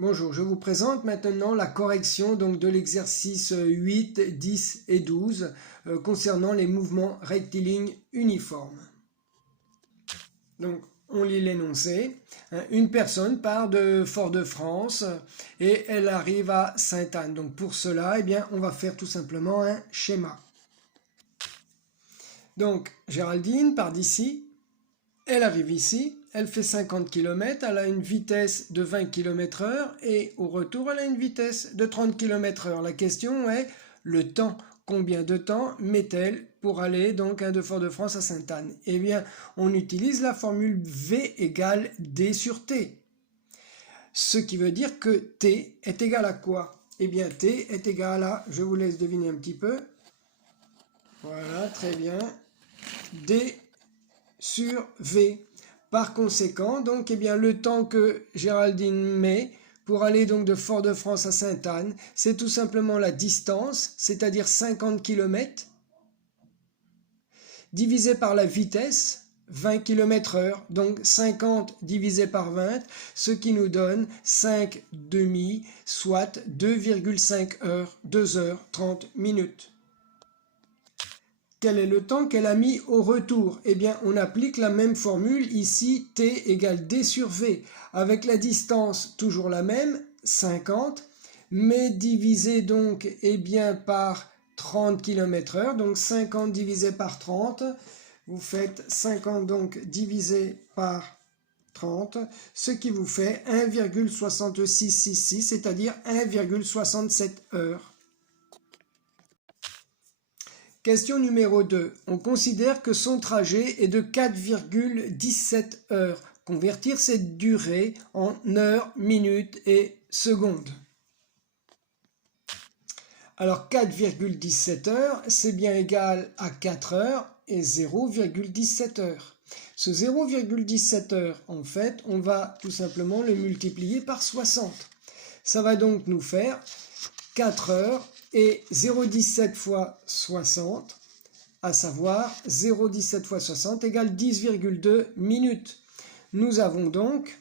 Bonjour, je vous présente maintenant la correction donc, de l'exercice 8, 10 et 12 concernant les mouvements rectilignes uniformes. Donc, on lit l'énoncé. Une personne part de Fort-de-France et elle arrive à Sainte-Anne. Donc pour cela, on va faire tout simplement un schéma. Donc Géraldine part d'ici, elle arrive ici, elle fait 50 km, elle a une vitesse de 20 km/h et au retour elle a une vitesse de 30 km/h. La question est le temps. Combien de temps met-elle pour aller donc de Fort-de-France à Sainte-Anne? On utilise la formule V égale D sur T. Ce qui veut dire que T est égal à quoi? T est égal à, je vous laisse deviner un petit peu. Voilà, très bien. D sur V. Par conséquent, donc, le temps que Géraldine met pour aller donc de Fort-de-France à Sainte-Anne, c'est tout simplement la distance, c'est-à-dire 50 km, divisé par la vitesse, 20 km/h, donc 50 divisé par 20, ce qui nous donne 5 demi, soit 2,5 heures, 2 heures 30 minutes. Quel est le temps qu'elle a mis au retour? On applique la même formule ici, T égale D sur V, avec la distance toujours la même, 50, mais divisé donc par 30 km/h, donc 50 divisé par 30, vous faites 50 donc divisé par 30, ce qui vous fait 1,6666, c'est-à-dire 1,67 heures. Question numéro 2. On considère que son trajet est de 4,17 heures. Convertir cette durée en heures, minutes et secondes. Alors 4,17 heures, c'est bien égal à 4 heures et 0,17 heures. Ce 0,17 heures, en fait, on va tout simplement le multiplier par 60. Ça va donc nous faire 4 heures et 0,17 fois 60, à savoir 0,17 fois 60 égale 10,2 minutes. Nous avons donc,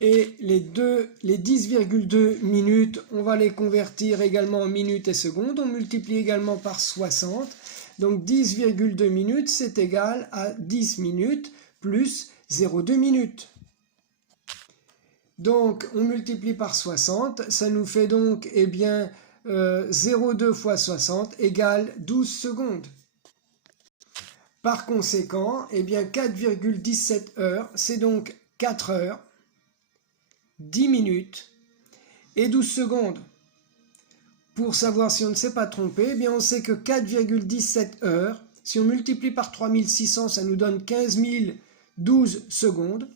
et les 10,2 minutes, on va les convertir également en minutes et secondes, on multiplie également par 60, donc 10,2 minutes c'est égal à 10 minutes plus 0,2 minutes. Donc on multiplie par 60, ça nous fait donc 0,2 fois 60 égale 12 secondes. Par conséquent, 4,17 heures, c'est donc 4 heures, 10 minutes et 12 secondes. Pour savoir si on ne s'est pas trompé, on sait que 4,17 heures, si on multiplie par 3600, ça nous donne 15 012 secondes.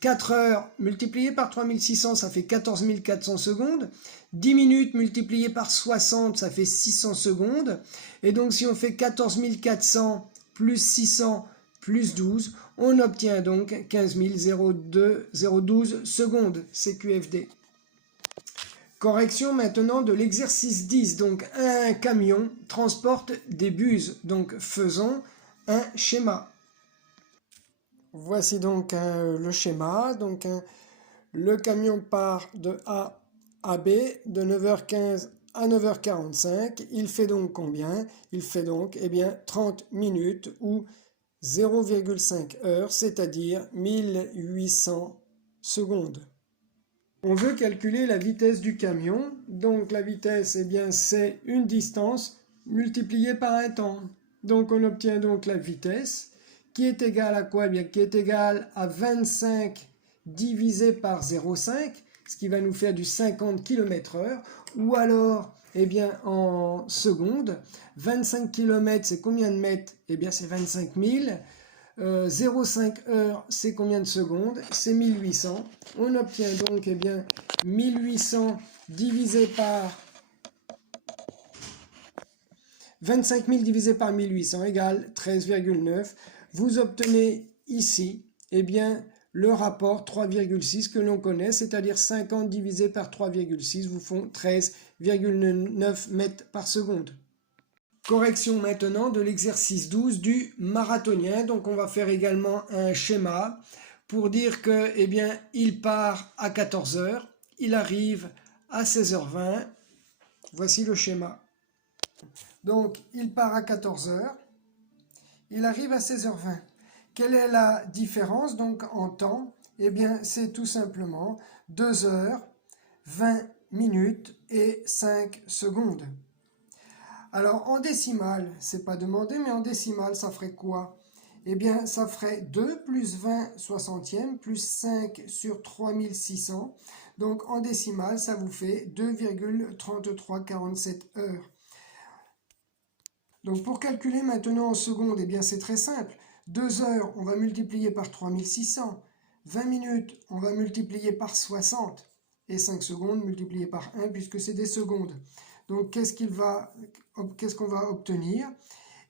4 heures multipliées par 3600, ça fait 14 400 secondes. 10 minutes multipliées par 60, ça fait 600 secondes. Et donc si on fait 14 400 plus 600 plus 12, on obtient donc 15 012 secondes, CQFD. Correction maintenant de l'exercice 10. Donc un camion transporte des buses. Donc faisons un schéma. Voici donc le schéma. Donc le camion part de A à B de 9h15 à 9h45. Il fait donc combien? Il fait donc 30 minutes ou 0,5 heures, c'est-à-dire 1800 secondes. On veut calculer la vitesse du camion. Donc la vitesse, c'est une distance multipliée par un temps. Donc on obtient donc la vitesse qui est égale à quoi? Qui est égale à 25 divisé par 0,5, ce qui va nous faire du 50 km/h, ou alors, en secondes. 25 km, c'est combien de mètres? C'est 25 000. 0,5 heures, c'est combien de secondes? C'est 1800. On obtient donc 1800 divisé par 25 000 divisé par 1800 égale 13,9. Vous obtenez ici le rapport 3,6 que l'on connaît, c'est-à-dire 50 divisé par 3,6 vous font 13,9 mètres par seconde. Correction maintenant de l'exercice 12 du marathonien. Donc on va faire également un schéma pour dire que il part à 14 heures, il arrive à 16h20. Voici le schéma. Donc, il part à 14h, il arrive à 16h20. Quelle est la différence donc en temps? Eh bien, c'est tout simplement 2 heures, 20 minutes et 5 secondes. Alors, en décimale, c'est pas demandé, mais en décimale, ça ferait quoi? Eh bien, ça ferait 2 plus 20 soixantièmes plus 5 sur 3600. Donc, en décimale, ça vous fait 2,3347 heures. Donc, pour calculer maintenant en secondes, eh bien, c'est très simple. 2 heures, on va multiplier par 3600. 20 minutes, on va multiplier par 60. Et 5 secondes multiplié par 1, puisque c'est des secondes. Donc, qu'est-ce qu'on va obtenir?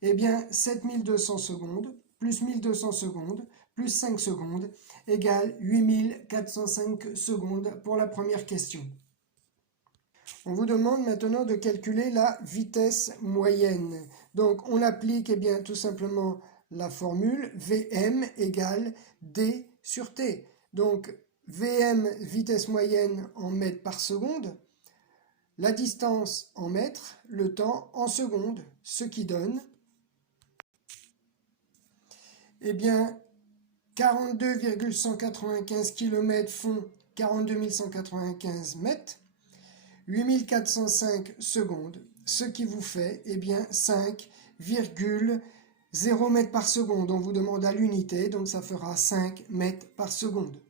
Eh bien, 7200 secondes, plus 1200 secondes, plus 5 secondes, égale 8405 secondes pour la première question. On vous demande maintenant de calculer la vitesse moyenne. Donc, on applique eh bien, tout simplement la formule Vm égale D sur T. Donc, Vm, vitesse moyenne en mètres par seconde, la distance en mètres, le temps en secondes, ce qui donne eh bien 42,195 km font 42 195 mètres, 8405 secondes, ce qui vous fait eh bien 5,0 mètres par seconde. On vous demande à l'unité, donc ça fera 5 mètres par seconde.